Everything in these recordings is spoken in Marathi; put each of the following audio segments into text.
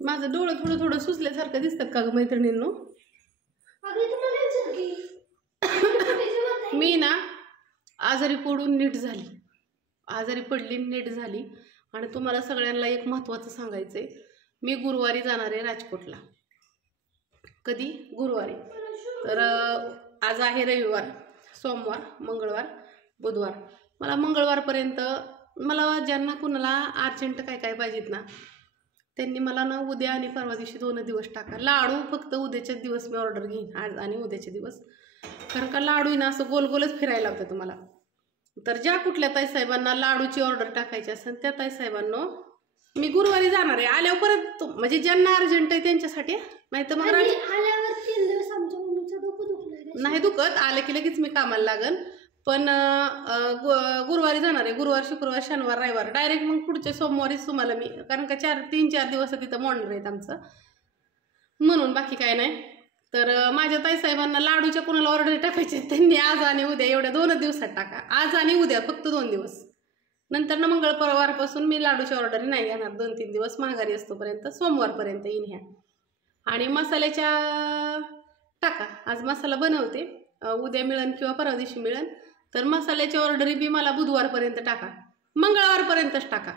माझं डोळं थोडं थोडं सुचल्यासारखं दिसतात का ग मैत्रिणींनो? मी ना आजारी पडून नीट झाली, आजारी पडली नीट झाली. आणि तुम्हाला सगळ्यांना एक महत्त्वाचं सांगायचं आहे, मी गुरुवारी जाणार आहे राजकोटला. कधी? गुरुवारी. तर आज आहे रविवार, सोमवार, मंगळवार, बुधवार. मला मंगळवारपर्यंत मला ज्यांना कुणाला अर्जंट काय काय पाहिजेत ना त्यांनी मला ना उद्या आणि परवा दिवशी 2 दिवस टाका. लाडू फक्त उद्याच्याच दिवस मी ऑर्डर घेईन, आज आणि उद्याचे दिवस. कारण का लाडू ना असं गोल गोलच फिरायला लागतं तुम्हाला. तर ज्या कुठल्या ताईसाहेबांना लाडूची ऑर्डर टाकायची असेल त्या ताईसाहेबांना मी गुरुवारी जाणार आहे. आल्यावर परत म्हणजे ज्यांना अर्जंट आहे त्यांच्यासाठी, नाही तर मग नाही दुखत, आले की लगेच मी कामाला लागन. पण गुरुवारी जाणार आहे. गुरुवार, शुक्रवार, शनिवार, रविवार डायरेक्ट मग पुढच्या सोमवारीच तुम्हाला मी, कारण का 3-4 दिवस तिथं मॉर्नर आहेत आमचं, म्हणून बाकी काय नाही. तर माझ्या ताईसाहेबांना लाडूच्या कोणाला ऑर्डर टाकायचे त्यांनी आज आणि उद्या एवढ्या 2 दिवसात टाका. आज आणि उद्या फक्त 2 दिवस. नंतर ना मंगळवारपासून मी लाडूची ऑर्डर नाही घेणार. 2-3 दिवस माघारी असतोपर्यंत सोमवारपर्यंत येईन ह्या. आणि मसाल्याच्या टाका. आज मसाला बनवते, उद्या मिळेल किंवा परवा दिवशी मिळेल. तर मसाल्याची ऑर्डरी बी मला बुधवारपर्यंत टाका, मंगळवारपर्यंतच टाका.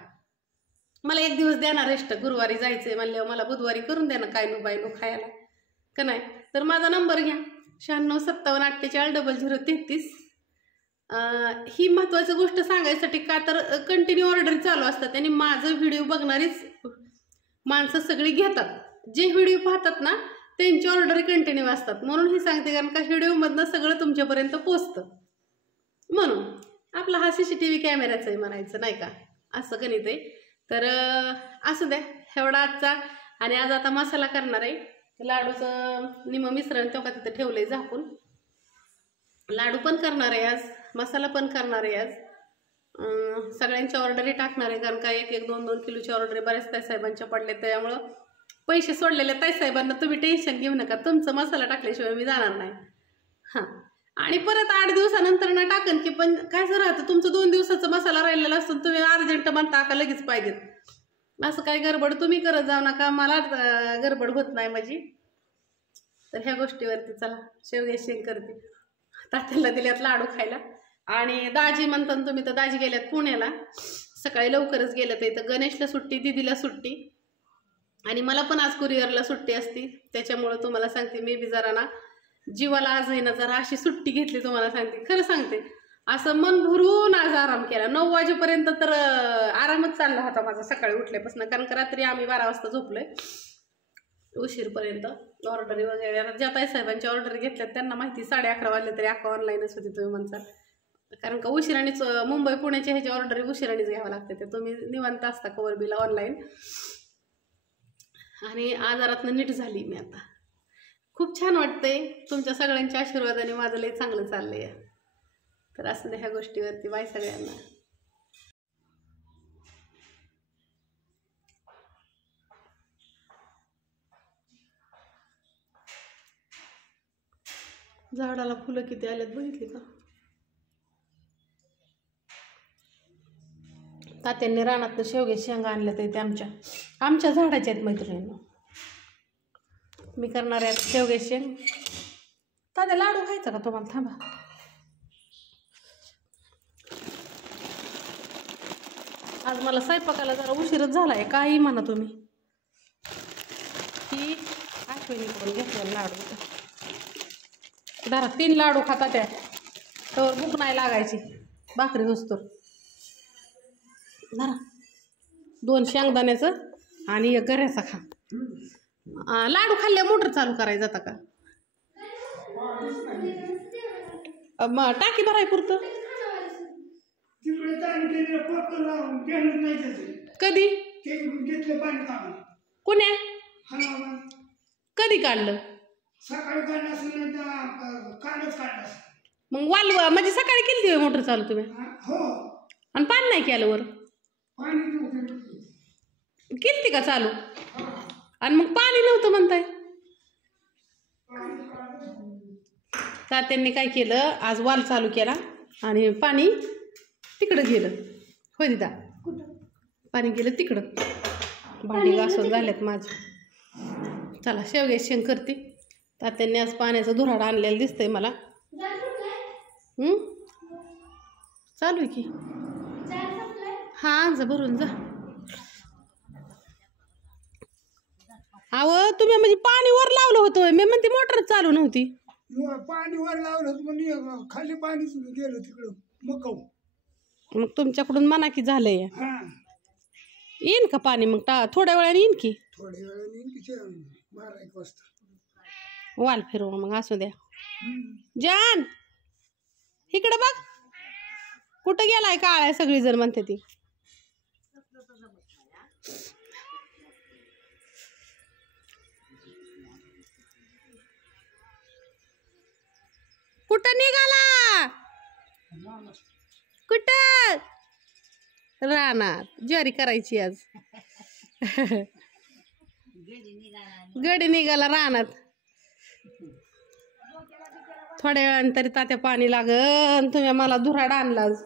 मला 1 दिवस द्या ना रेस्ट. गुरुवारी जायचं आहे म्हणल्यावर मला बुधवारी करून द्या ना काय नो बाय नो खायला का नाही. तर माझा नंबर घ्या 9657480033. ही महत्त्वाची गोष्ट सांगायसाठी का तर कंटिन्यू ऑर्डर चालू असतात आणि माझं व्हिडिओ बघणारीच माणसं सगळी घेतात. जे व्हिडिओ पाहतात ना त्यांची ऑर्डर कंटिन्यू असतात, म्हणून हे सांगते. कारण का व्हिडिओमधनं सगळं तुमच्यापर्यंत पोचतं. म्हणून आपला हा CCTV कॅमेराचं आहे म्हणायचं नाही का, असं गणित आहे. तर असू द्या एवढा आजचा. आणि आज आता मसाला करणार आहे. लाडूचं निम मिश्रण तेव्हा तिथं ठेवलं आहे झाकून. लाडू पण करणार आहे आज, मसाला पण करणार आहे आज. सगळ्यांच्या ऑर्डरी टाकणार आहे. कारण का 1-1, 2-2 किलोची ऑर्डरी बऱ्याच ताईसाहेबांच्या पडल्या. त्यामुळं पैसे सोडलेल्या ताईसाहेबांना तुम्ही टेन्शन घेऊ नका, तुमचा मसाला टाकल्याशिवाय मी जाणार नाही. हां. आणि परत 8 दिवसानंतर ना टाकन की, पण काय जर राहतं तुमचं 2 दिवसाचा मसाला राहिलेला असतो, तुम्ही अर्जंट म्हणता का लगेच पाहिजेत. असं काय गडबड तुम्ही करत जाऊ नका, मला गडबड होत नाही माझी. तर ह्या गोष्टीवरती चला शेवग्याची शेंग करते. तात्याला दिल्यात लाडू खायला. आणि दाजी म्हणतात तुम्ही, तर दाजी गेल्यात पुण्याला, सकाळी लवकरच गेल्यात. इथं गणेशला सुट्टी, दिदीला सुट्टी, आणि मला पण आज कुरिअरला सुट्टी असती. त्याच्यामुळं तुम्हाला सांगते मी बी जरा ना जीवाला आज आहे ना जरा अशी सुट्टी घेतली. तुम्हाला सांगते, खरं सांगते, असं मन भरून आज आराम केला. 9 वाजेपर्यंत तर आरामच चालला होता माझा सकाळी उठल्यापासून. कारण का रात्री आम्ही 12 वाजता झोपलोय उशीरपर्यंत. ऑर्डरी वगैरे ज्या ताईसाहेबांची ऑर्डर घेतल्यात त्यांना माहिती, 11:30 वाजले तरी अख्खा ऑनलाईनच होती तुम्ही म्हणसाल. कारण का उशिराणीच मुंबई पुण्याच्या ह्याच्या ऑर्डरी उशिराणीच घ्यावं लागते. ते तुम्ही निवांत असता कवर बिला ऑनलाईन. आणि आजारातनं नीट झाली मी आता. खूप छान वाटतंय. तुमच्या सगळ्यांच्या आशीर्वादाने माझं लय चांगलं चाललंय. तर असं ह्या गोष्टीवरती बाय सगळ्यांना. झाडाला फुलं किती आल्यात बघितली का? तात्यांनी रानात शेवग्याच्या शेंगा आणल्यात ते आमच्या झाडाच्या आहेत मैत्रिणींना. मी करणार आहे शेवग्याची शेंग. तात्या लाडू खायचा का तुम्हाला? थांबा. आज मला स्वयंपाकाला जरा उशीरच झाला आहे. काही म्हणा तुम्ही, ती आठवणी करून घेतलेला लाडू. जरा 3 लाडू खाता त्या तर भूक नाही लागायची भाकरी होसतो. जरा 2 शेंगदाण्याचं आणि 1 गऱ्याचा खा. लाडू खाल्ल्या मोटर चालू करायचं जाता का? टाकी भराय पुरतं. कधी कोण्या कधी काढलं? मग वाल म्हणजे सकाळी केली मोटर चालू तुम्ही? आणि पाणी नाही केलं वर? केलती का चालू? आणि मग पाणी नव्हतं म्हणताय. तात्यांनी काय केलं, आज वाल चालू केला आणि पाणी तिकडं गेलं. होय दिदा, पाणी गेलं तिकडं. भांडी घासून झाल्यात माझी. चला शेवग्याची शेंग करते. तात्यांनी आज पाण्याचं धुराड आणलेलं दिसतंय मला. चालू आहे की. हां जा भरून जा. अहो तुम्ही म्हणजे पाणी वर लावलं होतं, मी म्हणते मोटर चालू नव्हती. पाणी वर लावलं म्हणजे खाली पाणी गेलं तिकडं मग तुमच्याकडून म्हणा की झालंय. येईन का पाणी मग थोड्या वेळाने येईन की. थोड्या वेळाने येईन की 12-1 वाजता. वाल फिरवा मग असू द्या. जान इकडे बघ कुठं गेलाय काळ्या सगळी जण म्हणते ती. कुठं निघाला? कुठं? रानात ज्वारी करायची आज. गडी निघाला रानात. थोड्या वेळाने तरी तात्या पाणी लागन. तुम्ही मला धुराड आणला आज.